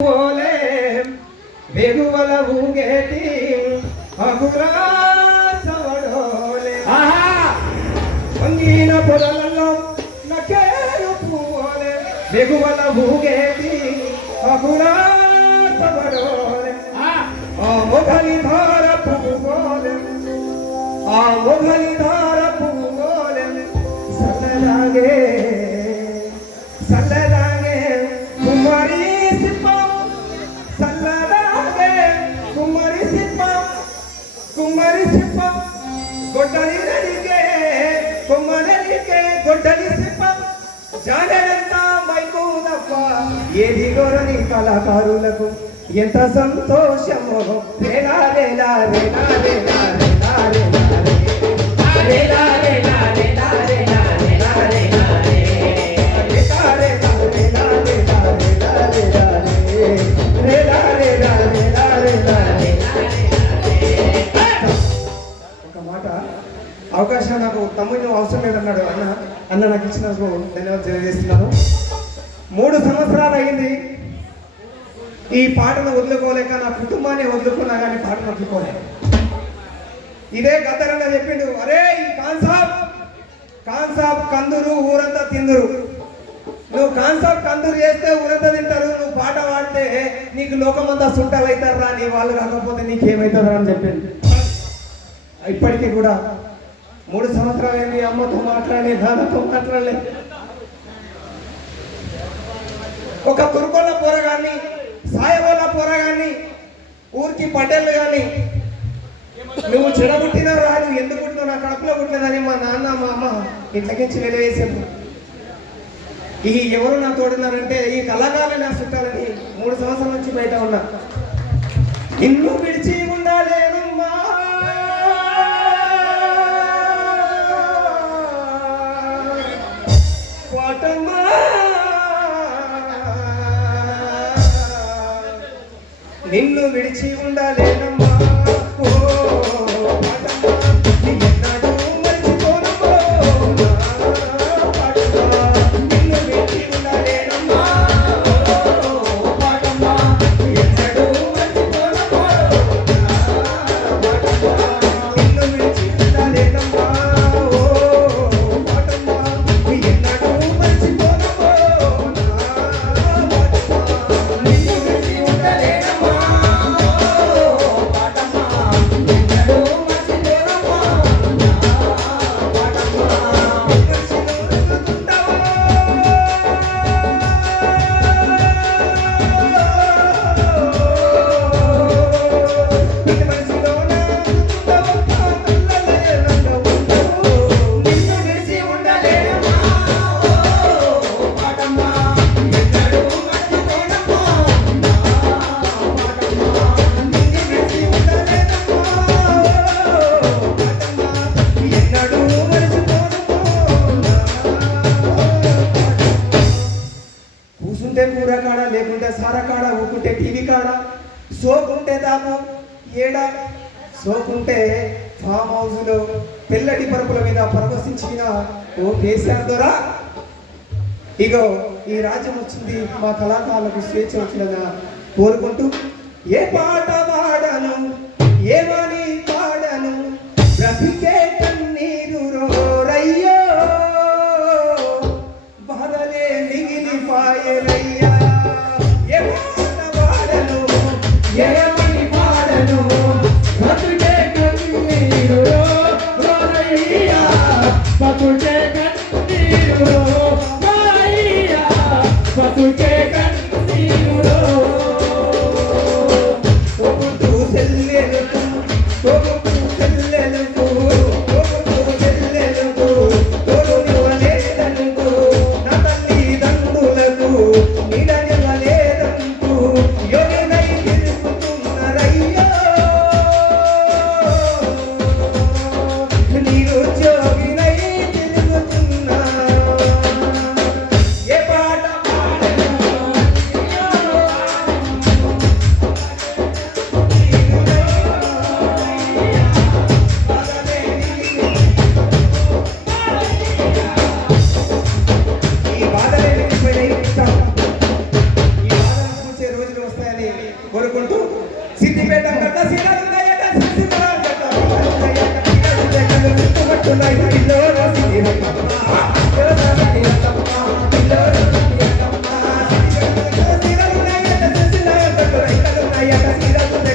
ఓలే వెగువల ఊగేటి అగురాసవడోలే వంగిన పొదలలో నకేరు పూవోలే వెగువల ఊగేటి అగురాసవడోలే ఆ మొగలి ధార పువ్వుగోలే ఆ మొగలి ధార పువ్వుగోలే సల్లలాగే సల్లలాగే కుమారి సిప్పం సల్లలాగే కుమారి సిప్పం గొడ్డలి నడిగే కుమ్మరికే గొడ్డలి సిప్పం జానెంత మైకు తప్ప ఏది గొరని కళాకారులకు ఎంత సంతోషమో రేలా రేలా రేలా రేలా రేలా రేలా రేలా రేలా రేలా రేలా రేలా రేలా ఒక మాట అవకాశం నాకు తమ్ముడు అవసరం లేదన్నాడు అన్న నాకు ఇచ్చినందుకు ధన్యవాదాలు తెలియజేస్తున్నాను. 3 సంవత్సరాలు అయింది ఈ పాటను వదులుకోలేక నా కుటుంబాన్ని వదులుకున్నా కానీ పాటను వదులుకోలేక ఇదే గద్దరన్న చెప్పిండు, అరే ఈ కాన్సాబ్ కందురు ఊరంతా తిందురు, నువ్వు కాన్సాబ్ కందురు చేస్తే ఊరంతా తింటారు, నువ్వు పాట పాడితే నీకు లోకమంతా సుంటలు అవుతారా, నీ వాళ్ళు కాకపోతే నీకేమవుతుందా అని చెప్పింది. ఇప్పటికీ కూడా 3 సంవత్సరాలు ఏంది అమ్మతో మాట్లాడలే, నాన్నతో మాట్లాడలే. ఒక తురుకొల్ల పోరగాన్ని సాయవల్ల పోరగాన్ని ఊరికి పటేళ్ళు కానీ నువ్వు చెడబుట్టినా రాదు, ఎందుకు పుట్టినావు, నా కడుపులో పుట్టినదని మా నాన్న మా అమ్మ ఇంట్లోకించి వెలివేసాము. ఈ ఎవరు నా తోడున్నారంటే ఈ కళాకారులు నా చుట్టాలని 3 సంవత్సరాల నుంచి బయట ఉన్నా. ఇల్లు విడిచి ఉండాలేనమ్మా కోటమ్మా, నిన్ను విడిచి ఉండాలేనమ్మా ఓ కోటమ్మా, ఎన్నడూ మర్చిపోనమ్మా కోటమ్మా, నిన్ను విడిచి ఉండాలేనమ్మా ఓ కోటమ్మా, ఎన్నడూ మర్చిపోనమ్మా కోటమ్మా, నిన్ను విడిచి ఉండాలేనమ్మా ఓ కోటమ్మా, ఎన్నడూ మర్చిపోనమ్మా కోటమ్మా, నిన్ను విడిచి ఉండాలేనమ్మా కూసుంటే కూర కాడ, లేకుంటే సార కాడ, ఊకుంటే టీవీ కాడ, సోకుంటే దాపు ఏడా, సోకుంటే ఫామ్ హౌస్లో పిల్లడి పరుపుల మీద పరవశించిన ఓ కేసీఆర్ ద్వారా ఇగో ఈ రాజ్యం వచ్చింది, మా కళాకారులకు స్వేచ్ఛ వచ్చిందని కోరుకుంటూ ఏ పాట పాడను ఏమని పాడను బ్రతికే కన్నీరు రోరయ్యో బాధలే మిగిలిపాయరయ్యా, ఏ పాట పాడను ఏమని పాడను బ్రతికే కన్నీరు రోరయ్యా, బతుకే కన్నీరు రోరయ్యా, బతుకే కన్నీరు తోబుట్టు చెల్లెలకు తోబుట్టు చెల్లెలకు తోబుట్టు చెల్లెలకు తోడునివ్వలేదనుకో, నా తల్లిదండ్రులకు నీడనివ్వలేదనుకో, యోగినై తిరుగుతున్న వస్తాయని కోరుకుంటూ సిద్దిపేట కట్ట సీరాలున్నాయట సిద్దిపేట కట్ట పిల్లలు గుర్తుపట్టున్నాయి పిల్లోరా సిద్దిరత్తమ్మ సీరాలున్నాయట సిద్దిపేట కట్ట రైతులున్నాయట సీరాలున్నాయట